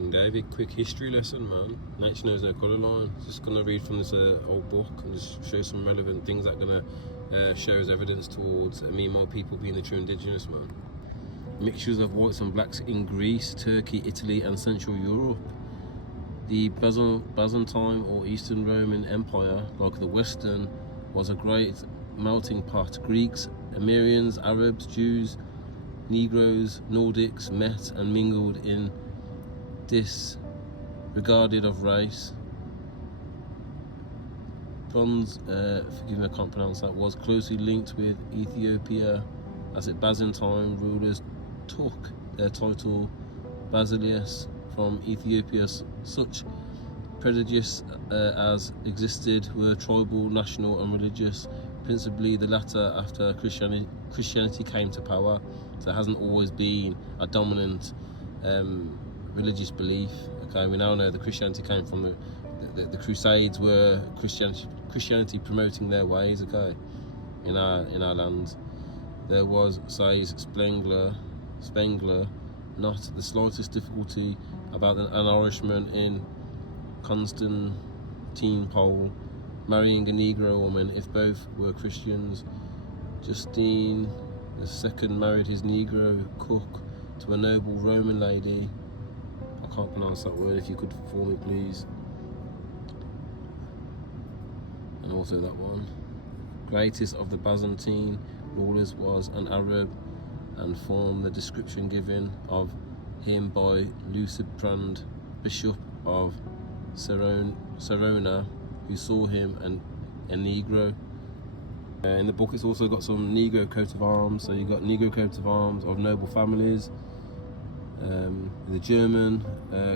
King David. Quick history lesson, man. Nature knows no colour line. Just gonna read from this old book and just show some relevant things that are gonna show as evidence towards me and my people being the true indigenous, man. Mixtures of whites and blacks in Greece, Turkey, Italy and Central Europe. The Byzantine or Eastern Roman Empire, like the Western, was a great melting pot. Greeks, Armenians, Arabs, Jews, Negroes, Nordics met and mingled in disregarded of race. Bronze, forgive me I can't pronounce that, was closely linked with Ethiopia as its Byzantine rulers took their title Basileus from Ethiopia. Such prejudice as existed were tribal, national and religious, principally the latter after Christianity came to power. So it hasn't always been a dominant religious belief. Okay, we now know that Christianity came from the Crusades were Christianity promoting their ways. Okay, in our land, there was, says Spengler, not the slightest difficulty about an nourishment in Constantinople marrying a Negro woman if both were Christians. Justine II married his Negro cook to a noble Roman lady. I can't pronounce that word, if you could for me please. And also that one. Greatest of the Byzantine rulers was an Arab, and formed the description given of him by Luciprand, Bishop of Serona, who saw him a Negro. In the book it's also got some Negro coat of arms, so you got Negro coat of arms of noble families, the German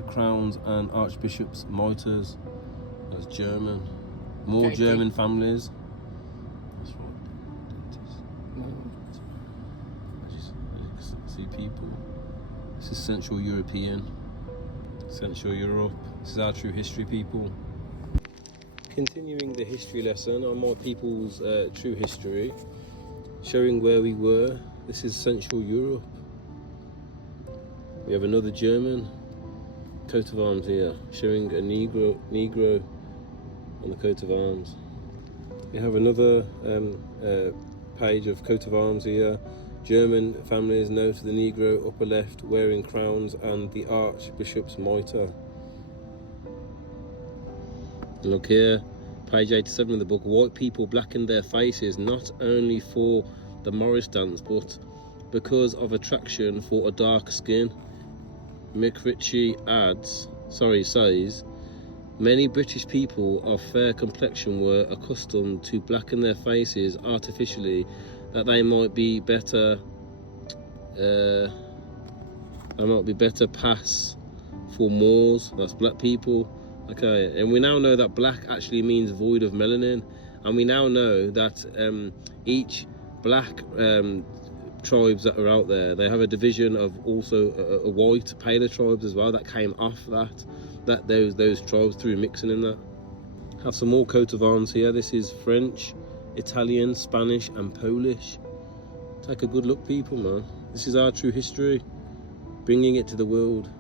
crowns and archbishops' mitres. That's German. More okay, German families. That's right. See people. This is Central European. Central Europe. This is our true history, people. Continuing the history lesson on my people's true history, showing where we were. This is Central Europe. We have another German coat of arms here, showing a Negro on the coat of arms. We have another page of coat of arms here. German families, note the Negro upper left wearing crowns and the Archbishop's mitre. Look here, page 87 of the book. White people blackened their faces not only for the Morris dance, but because of attraction for a dark skin. McRitchie says, many British people of fair complexion were accustomed to blacken their faces artificially that they might be better pass for Moors, that's black people. Okay, and we now know that black actually means void of melanin, and we now know that each black tribes that are out there, they have a division of also a white paler tribes as well that came off those tribes through mixing in that. Have some more coat of arms here. This is French, Italian, Spanish and Polish. Take a good look, people, man. This is our true history, bringing it to the world.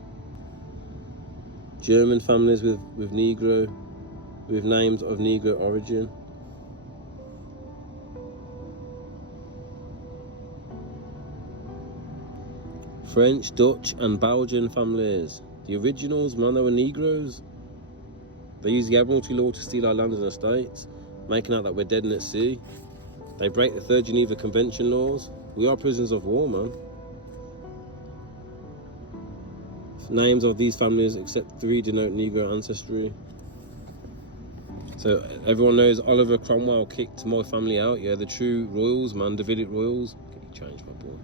German families with names of Negro origin. French, Dutch and Belgian families. The originals, man, they were Negroes. They used the Admiralty law to steal our lands and estates, making out that we're dead in at sea. They break the Third Geneva Convention laws. We are prisoners of war, man. Names of these families except 3 denote Negro ancestry. So everyone knows Oliver Cromwell kicked my family out, yeah, the true royals, man, Davidic royals. Can you change, my boy?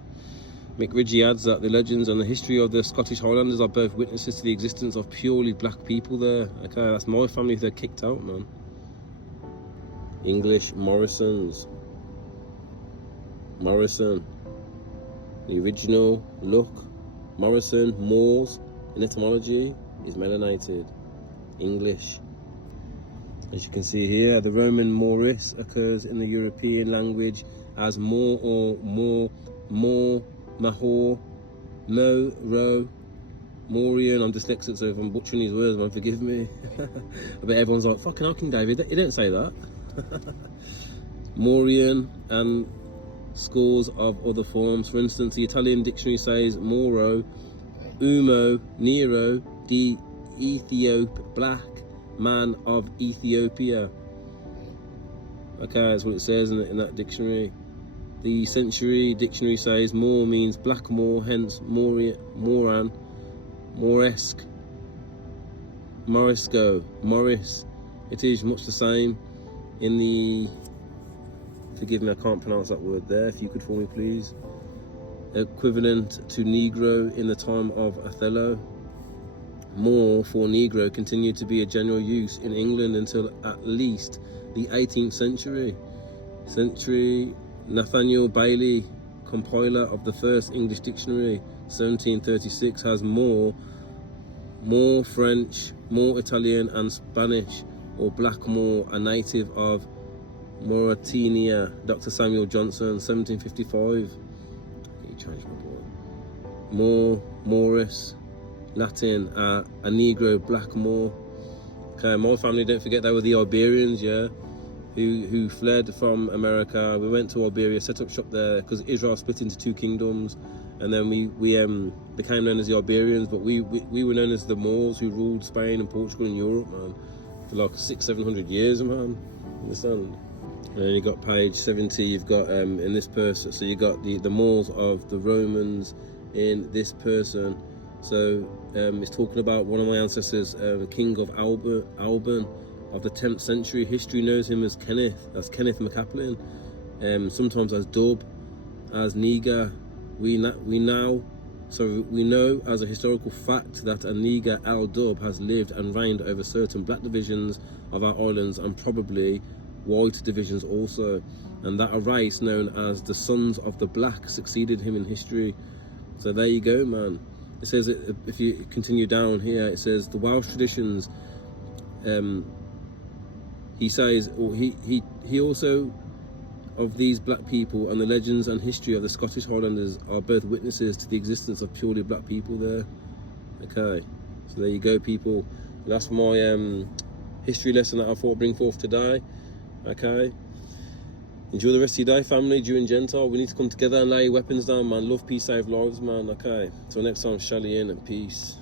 McRitchie adds that the legends and the history of the Scottish Highlanders are both witnesses to the existence of purely black people there. Okay, that's my family they're kicked out, man. English Morrisons. Morrison. The original look. Morrison, Moors, in etymology, is melanated. English. As you can see here, the Roman Moris occurs in the European language as more or more, Mahor, Mo, Ro, Mauryan, I'm dyslexic, so if I'm butchering these words, man, forgive me. I bet everyone's like, fucking hell, King David, he didn't say that. Mauryan and scores of other forms. For instance, the Italian dictionary says Moro, Umo, Nero, the Ethiop, black man of Ethiopia. Okay, that's what it says in that dictionary. The Century Dictionary says Moor means blackamoor, hence Moran, Moresque, Morisco, Morris. It is much the same in the, forgive me, I can't pronounce that word there, if you could for me please, equivalent to Negro in the time of Othello. Moor for Negro continued to be a general use in England until at least the 18th century. Nathaniel Bailey, compiler of the first English dictionary, 1736, has more French, more Italian and Spanish, or Blackmore, a native of Mauritania. Dr. Samuel Johnson, 1755. He changed my boy. Morris, Latin, a Negro, Blackmore. Okay, my family, don't forget, they were the Iberians, yeah, who fled from America. We went to Iberia, set up shop there, because Israel split into two kingdoms, and then we became known as the Iberians, but we were known as the Moors, who ruled Spain and Portugal and Europe, man, for like 600-700 years, man. Understand? And then you got page 70. You've got in this person, so you got the Moors of the Romans in this person. So it's talking about one of my ancestors, King of Alban of the 10th century. History knows him as Kenneth. That's Kenneth MacAplan. Sometimes as Dub, as Niga. We know as a historical fact that a Niga al-Dub has lived and reigned over certain black divisions of our islands, and probably white divisions also, and that a race known as the Sons of the Black succeeded him in history. So there you go, man. It says, if you continue down here, it says the Welsh traditions. He says, or he also, of these black people, and the legends and history of the Scottish Highlanders are both witnesses to the existence of purely black people there. Okay, so there you go, people. And that's my history lesson that I thought I'd bring forth today. Okay, enjoy the rest of your day, family, Jew and Gentile. We need to come together and lay weapons down, man. Love, peace, save lives, man. Okay, till next time, Shalom and peace.